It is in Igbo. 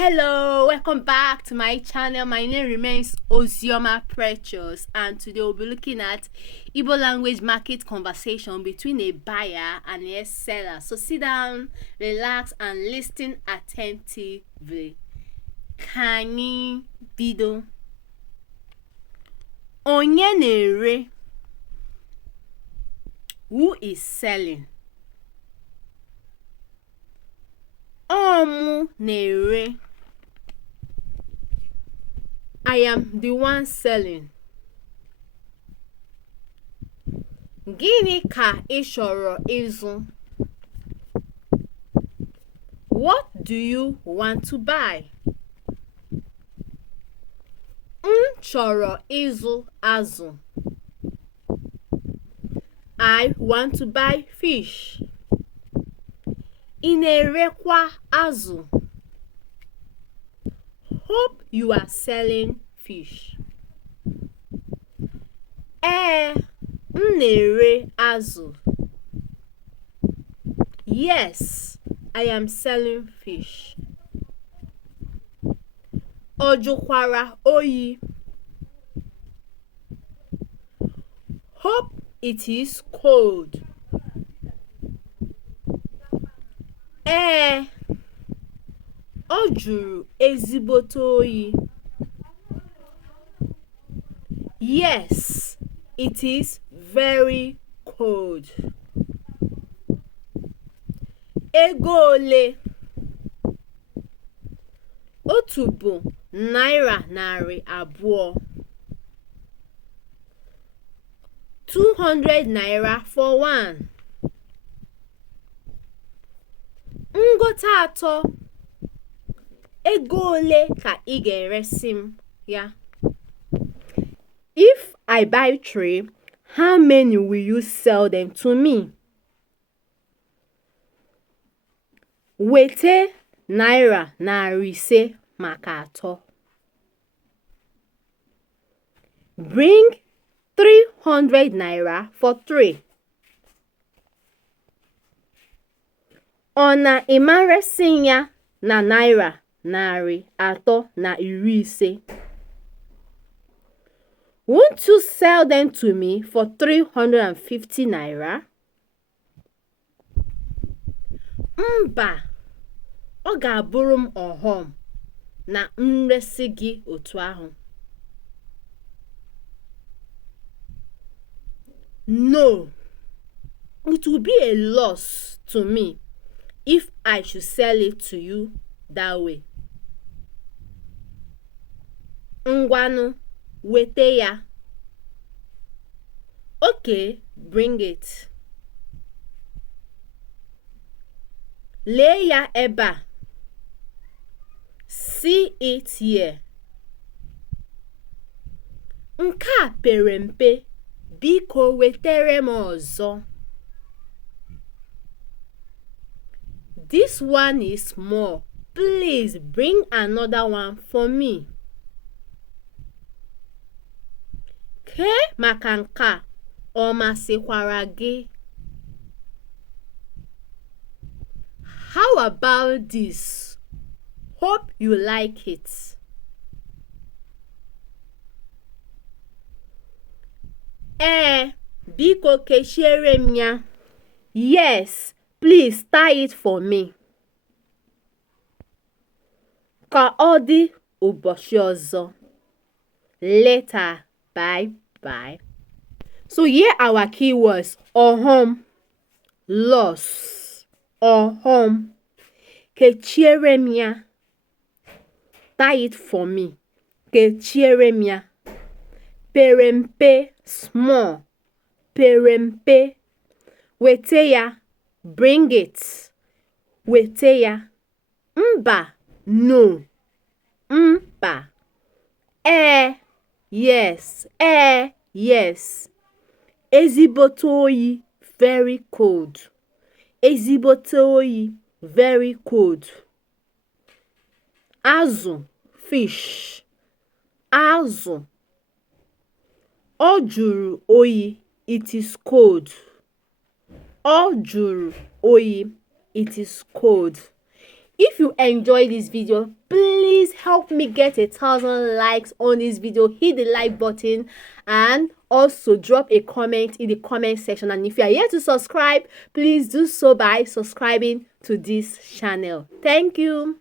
Hello, welcome back to my channel. My name remains Ozioma Precious, and today we'll be looking at Igbo language market conversation between a buyer and a seller. So sit down, relax, and listen attentively. Ka anyị bido. Onye na-ere? Who is selling? Ọmụ na-ere. I am the one selling. Gịnị ka ị chọrọ ịzụ? What do you want to buy? M chọrọ ịzụ azụ. I want to buy fish. Ị na-erekwa azụ? Hope you are selling fish. Ee, m na-ere azụ. Yes, I am selling fish. Ọ jụkwara oyi? Hope it is cold. Ee, ọ jụrụ ezigbote oyi. Yes, it is very cold. Ego ole? Otu bụ naira narị abụọ. 200 naira for one. Ngota atọ. Ego ole ka ị ga-eresi m ya? If I buy 3, how many will you sell them to me? Wete naira narị ise maka atọ. Bring 300 naira for 3. Ọ na-emaresi ya na naira narị atọ na iri ise? Won't you sell them to me for 350 naira? Mba, ọ ga-abụrụ m ọghọm na m resi gị otu ahụ. No, it will be a loss to me if I should sell it to you that way. Ngwanụ, wete ya. Okay, bring it. Lee ya ebe a. See it here. Nke a pere mpe, biko wetere m ọzọ. This one is small. Please bring another one for me. Ke maka nke a, ọ masịkwara gị? How about this? Hope you like it. Ee, biko kechiere m ya. Yes, please tie it for me. Ka ọ dị ụbọchị ọzọ. Later. Bye. So here are our keywords. Ọghọm, loss, ọghọm. Kechiere m ya. Tie it for me. Kechiere m ya. Pere mpe, small. Pere mpe. Wete ya. Bring it. Wete ya. Mba, no. Mba. Yes. Yes. Ezigbote oyi, very cold. Ezigbote oyi, very cold. Azụ, fish. Azụ. Ọ jụrụ oyi, it is cold. Ọ jụrụ oyi, it is cold. If you enjoy this video, please help me get 1,000 likes on this video. Hit the like button and also drop a comment in the comment section. And if you are yet to subscribe, please do so by subscribing to this channel. Thank you.